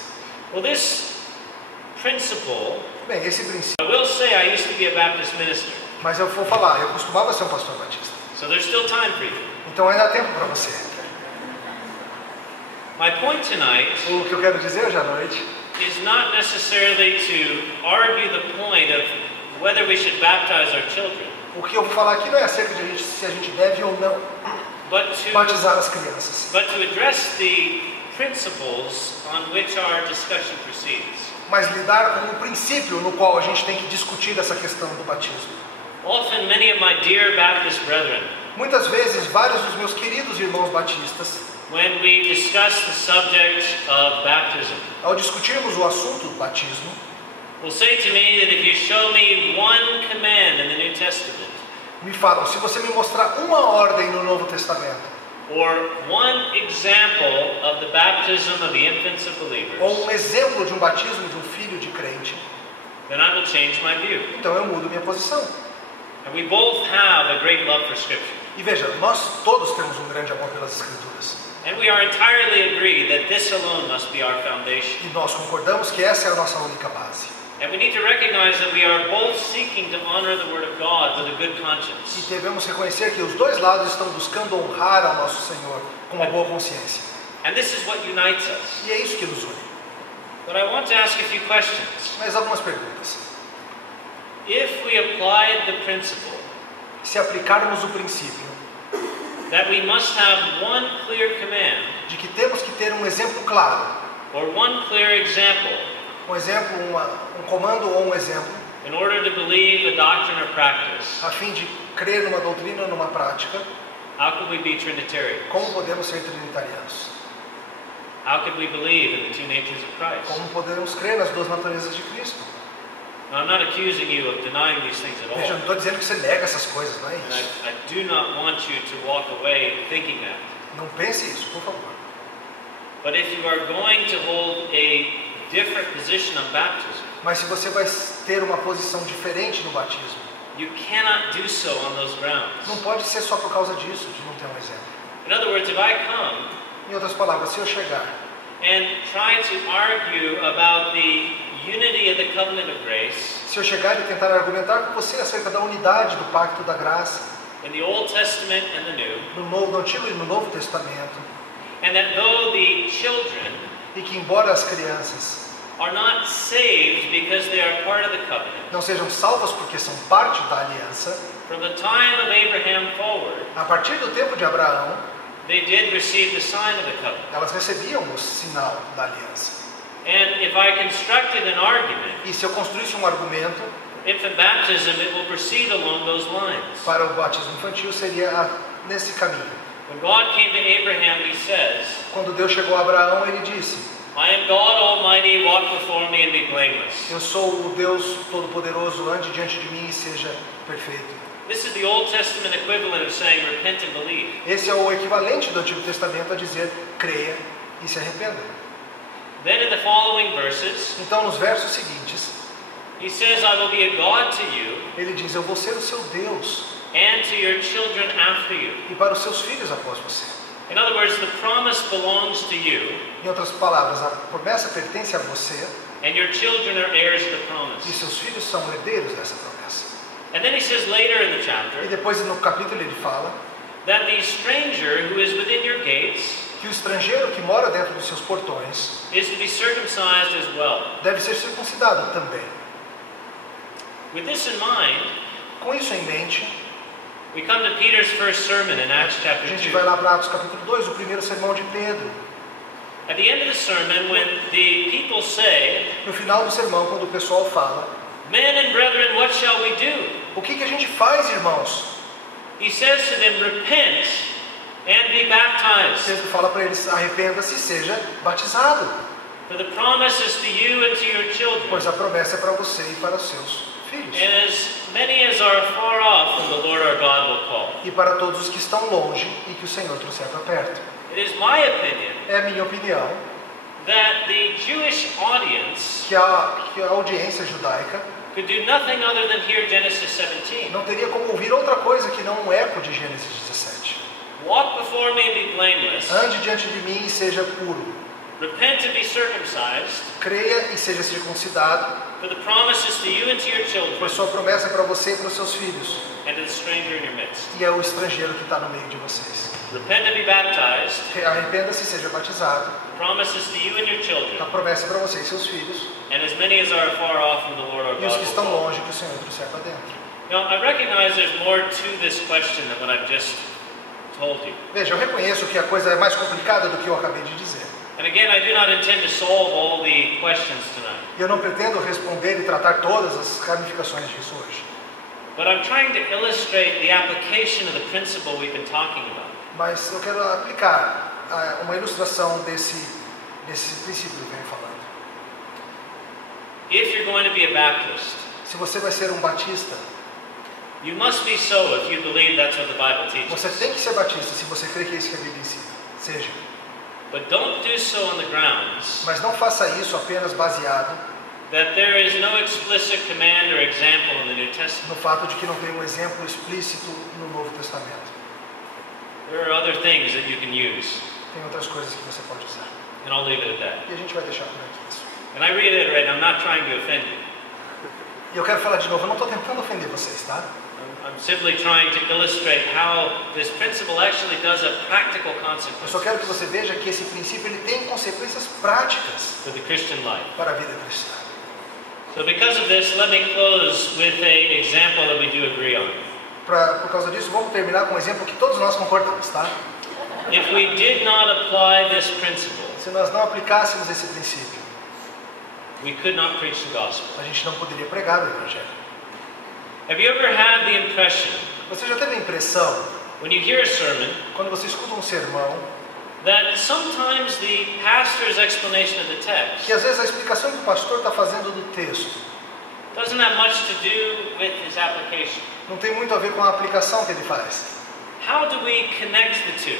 Well, this principle, Bem, esse princípio, I will say I used to be a Baptist minister, mas eu vou falar, eu costumava ser um pastor batista. so there's still time for you. Então ainda há tempo para você. My point tonight O que eu quero dizer hoje à noite is not necessarily to argue the point of whether we should baptize our children, o que eu vou falar aqui não é acerca de se a gente deve ou não but batizar as crianças, to address the principles on which our discussion proceeds. mas lidar com o princípio no qual a gente tem que discutir essa questão do batismo. Often, many of my dear Baptist brethren, Muitas vezes, vários dos meus queridos irmãos batistas, when we discuss the subject of baptism, ao discutirmos o assunto do batismo, will say to me that if you show me one command in the New Testament, me falam, se você me mostrar uma ordem no Novo Testamento, or one example of the baptism of the infants of ou believers, exemplo de um batismo de um filho de crente, then I will change my view. então eu mudo minha posição. And we both have a great love for Scripture. E veja, nós todos temos um grande amor pelas Escrituras. And we are entirely agreed that this alone must be our foundation. E nós concordamos que essa é a nossa única base. And we need to recognize that we are both seeking to honor the Word of God with a good E conscience. devemos reconhecer que os dois lados estão buscando honrar ao nosso Senhor com uma boa consciência. And this is what unites us. E é isso que nos une. But I want to ask a few questions. Mas algumas perguntas. If we applied the principle Se aplicarmos o princípio that we must have one clear command de que temos que ter um exemplo claro or one clear example Um exemplo, um comando ou um exemplo, in order to believe a doctrine or practice, a fim de crer numa doutrina ou numa prática, how could we be Trinitarians? como podemos ser trinitarianos? How could we believe in the two natures of Christ? Como podemos crer nas duas naturezas de Cristo? Now, I'm not accusing you of denying these things at Veja, eu não all. estou dizendo que você nega essas coisas, não é And isso. I do not want you to walk away thinking that. Não pense isso, por favor. But if you are going to hold a different position on baptism, Mas se você vai ter uma posição diferente no batismo, you cannot do so on those grounds. não pode ser só por causa disso, de não ter um exemplo. In other words, if I come Em outras palavras, se eu chegar and try to argue about the unity of the covenant of grace Se eu chegar e tentar argumentar com você acerca da unidade do pacto da graça, in the Old Testament and the New, no Antigo e no Novo Testamento, and that though the children e que embora as crianças are not saved because they are part of the covenant, não sejam salvas porque são parte da aliança, from the time of Abraham forward, a partir do tempo de Abraão, they did receive the sign of the covenant. elas recebiam o sinal da aliança. And if I constructed an argument, E se eu construísse um argumento infant baptism, it will proceed along those lines. para o batismo infantil, seria nesse caminho. When God came to Abraham, he says, Quando Deus chegou a Abraão, ele disse: I am God Almighty, walk before me and be blameless. Eu sou o Deus Todo-Poderoso, ande diante de mim e seja perfeito. This is the Old Testament equivalent of saying repent and believe. Esse é o equivalente do Antigo Testamento a dizer: creia e se arrependa. Then in the following verses, Então, nos versos seguintes, he says, I will be a God to you ele diz: eu vou ser o seu Deus and to your children after you. e para os seus filhos após você. In other words, the promise belongs to you, Em outras palavras, a promessa pertence a você and your children are heirs of the e promise. seus filhos são herdeiros dessa promessa. And then he says later in the E chapter depois no capítulo ele fala that the stranger who is within your gates que o estrangeiro que mora dentro dos seus portões is to be circumcised as well. deve ser circuncidado também. With this in mind, Com isso em mente, we come to Peter's first sermon in Acts a chapter gente 2. vai lá para Atos capítulo 2, o primeiro sermão de Pedro. At the end of the sermon, when the people say, No final do sermão, quando o pessoal fala: Men and brethren, what shall we do? o que a gente faz, irmãos? He says to them, Repent and be baptized. Pedro fala para eles: arrependa-se e seja batizado, For the promise is to you and to your children, pois a promessa é para você e para os seus filhos. and as many as are far off whom the Lord our God will call. E para todos os que estão longe e que o Senhor trouxer para perto. It is my opinion É a minha opinião that the Jewish audience que a audiência judaica could do nothing other than hear Genesis 17. não teria como ouvir outra coisa que não um eco de Gênesis 17. Walk before me and be blameless. Ande diante de mim e seja puro. Repent and be circumcised. Creia e seja circuncidado, For the promise is to you and to your children, pois sua promessa é para você e para os seus filhos. and to the stranger in your midst. E é o estrangeiro que está no meio de vocês. Repent and be baptized. Arrependa-se e seja batizado. The promise is to you and your children, A promessa é para você e seus filhos. and as many as are far off from the Lord our E os God que will estão call. longe que o Senhor trouxer para dentro. Now, I recognize there's more to this question than what I've just told you. Veja, eu reconheço que a coisa é mais complicada do que eu acabei de dizer. And again, I do not intend to solve all the questions tonight. E eu não pretendo responder e tratar todas as ramificações disso hoje. But I'm trying to illustrate the application of the principle we've been talking about. Mas eu quero aplicar uma ilustração desse princípio que eu venho falando. If you're going to be a Baptist, Se você vai ser um batista, you must be so if you believe that's what the Bible você teaches. tem que ser batista se você crê que é isso que a Bíblia ensina. Seja. But don't do so on the grounds Mas não faça isso apenas baseado that there is no explicit command or example in the New Testament. no fato de que não tem um exemplo explícito no Novo Testamento. There are other things that you can use, Tem outras coisas que você pode usar. and I'll leave it at that. E a gente vai deixar por aqui isso. And I reiterate, I'm not trying to offend you. E eu quero falar de novo, eu não estou tentando ofender vocês, tá? I'm simply trying to illustrate how this principle actually does have practical Eu só consequences quero que você veja que esse princípio ele tem consequências práticas for the Christian life. para a vida cristã. So because of this, let me close with an example that we do agree on. Por causa disso, vamos terminar com um exemplo que todos nós concordamos, tá? If we did not apply this principle Se nós não aplicássemos esse princípio, we could not preach the gospel. a gente não poderia pregar o Evangelho. Have you ever had the impression, Você já teve a impressão, when you hear a sermon, quando você escuta um sermão, that sometimes the pastor's explanation of the text que às vezes a explicação que o pastor está fazendo do texto doesn't have much to do with his application? não tem muito a ver com a aplicação que ele faz? How do we connect the two?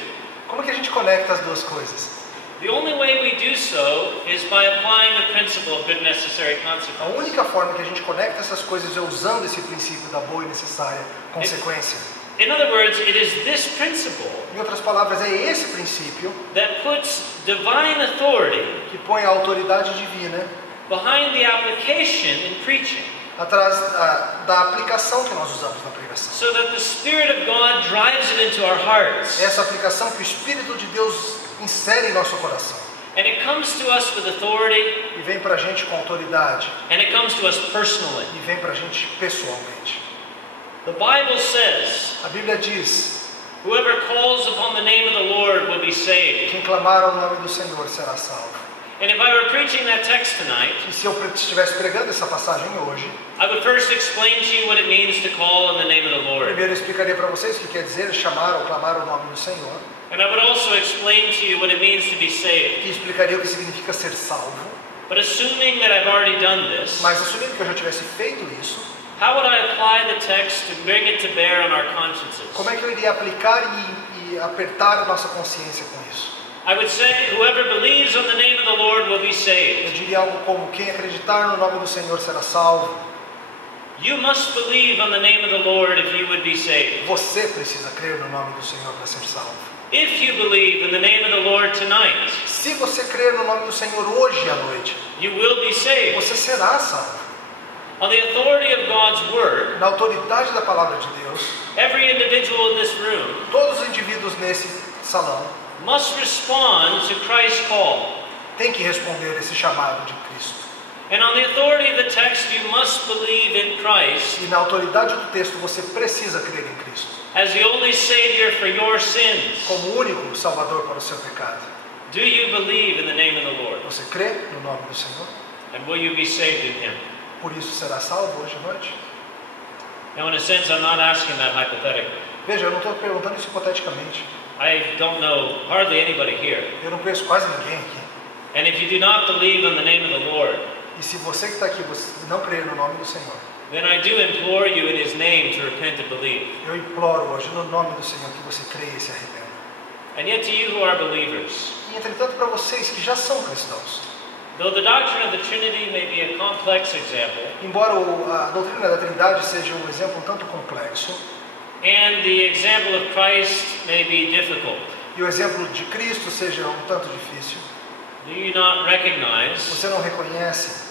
Como que a gente conecta as duas coisas? The only way we do so is by applying the principle of good necessary A consequence. única forma que a gente conecta essas coisas é usando esse princípio da boa e necessária consequência. In other words, it is this principle Em outras palavras, é esse princípio that puts divine authority que põe a autoridade divina behind the application in preaching, atrás da aplicação que nós usamos na pregação. so that the Spirit of God drives it into our hearts, Essa aplicação que o Espírito de Deus insere em nosso coração and it comes to us with authority, e vem para a gente com autoridade and it comes to us personally. e vem para a gente pessoalmente. The Bible says, A Bíblia diz: whoever calls upon the name of the Lord will be saved. quem clamar ao nome do Senhor será salvo. And if I were preaching that text tonight, E se eu estivesse pregando essa passagem hoje, I would first explain to you what it means to call on the name of the Lord. primeiro eu explicaria para vocês o que quer dizer chamar ou clamar o nome do Senhor, And I would also explain to you what it means to be saved. e explicaria o que significa ser salvo. But assuming that I've already done this, Mas assumindo que eu já tivesse feito isso, how would I apply the text to bring it to bear on our consciences? como é que eu iria aplicar e apertar a nossa consciência com isso? I would say, whoever believes on the name of the Lord will be Eu saved. diria algo como: quem acreditar no nome do Senhor será salvo. You must believe on the name of the Lord if you would be saved. Você precisa crer no nome do Senhor para ser salvo. If you believe in the name of the Lord tonight, Se você crer no nome do Senhor hoje à noite, you will be saved. você será salvo. On the authority of God's Word, Na autoridade da palavra de Deus, every individual in this room todos os indivíduos nesse salão must respond to Christ's call. têm que responder esse chamado de Cristo. And on the authority of the text, you must believe in Christ E na autoridade do texto você precisa crer em Cristo as the only Savior for your sins. como o único Salvador para o seu pecado. Do you believe in the name of the Lord? Você crê no nome do Senhor? And will you be saved in Him? Por isso será salvo hoje à noite? Now, in a sense, I'm not asking that hypothetically. Veja, eu não estou perguntando isso hipoteticamente. I don't know hardly anybody here. Eu não conheço quase ninguém aqui. And if you do not believe on the name of the Lord, E se você que está aqui você não crer no nome do Senhor, then I do implore you in His name to repent and believe. eu imploro hoje no nome do Senhor que você creia e se arrependa. And yet, to you who are believers, E entretanto, para vocês que já são cristãos, though the doctrine of the Trinity may be a complex example, embora a doutrina da Trindade seja um exemplo um tanto complexo, and the example of Christ may be difficult, e o exemplo de Cristo seja um tanto difícil, do you not recognize você não reconhece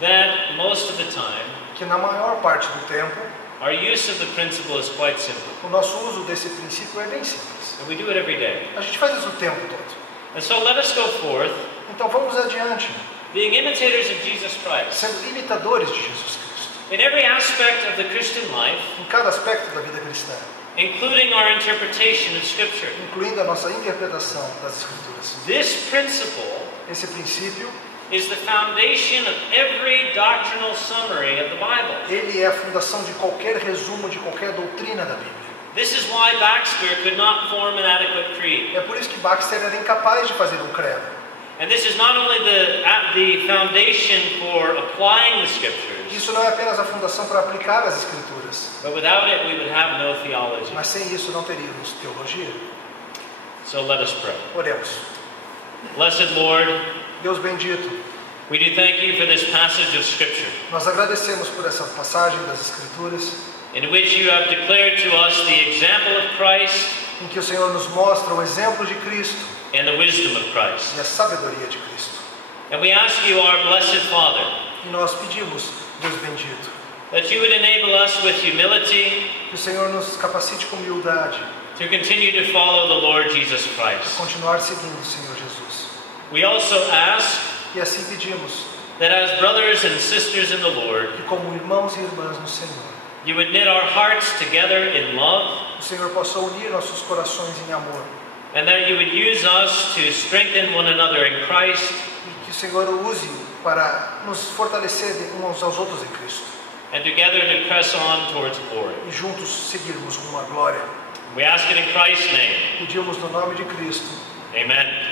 that most of the time, que na maior parte do tempo, our use of the principle is quite simple, o nosso uso desse princípio é bem simples. and we do it every day. A gente faz isso o tempo todo. And so let us go forth, Então vamos adiante, being imitators of Jesus Christ, sendo imitadores de Jesus Cristo, in every aspect of the Christian life, em cada aspecto da vida cristã, including our interpretation of Scripture. incluindo a nossa interpretação das Escrituras. This principle Esse princípio, is the foundation of every doctrinal summary of the Bible. ele é a fundação de qualquer resumo, de qualquer doutrina da Bíblia. This is why Baxter could not form an adequate creed. É por isso que Baxter era incapaz de fazer um credo. And this is not only the foundation for applying the Scriptures, Isso não é apenas a fundação para aplicar as Escrituras, but without it we would have no theology. mas sem isso não teríamos teologia. So let us pray. Oremos. Blessed Lord, Deus bendito, we do thank you for this passage of Scripture, nós agradecemos por essa passagem das Escrituras, in which you have declared to us the example of Christ em que o Senhor nos mostra o exemplo de Cristo and the wisdom of Christ. e a sabedoria de Cristo. And we ask you, our blessed Father, E nós pedimos, Deus bendito, that you would enable us with humility que o Senhor nos capacite com humildade to continue to follow the Lord Jesus a Christ. continuar seguindo o Senhor Jesus. We also ask E assim pedimos that as brothers and sisters in the Lord, que, como irmãos e irmãs no Senhor, you would knit our hearts together in love o Senhor possa unir nossos corações em amor And that you would use us to strengthen one another in Christ. E que o Senhor o use para nos fortalecer uns aos outros em Cristo. And together to press on towards glory. E juntos seguirmos rumo à glória. We ask it in Christ's name. Pedimos no nome de Cristo. Amen.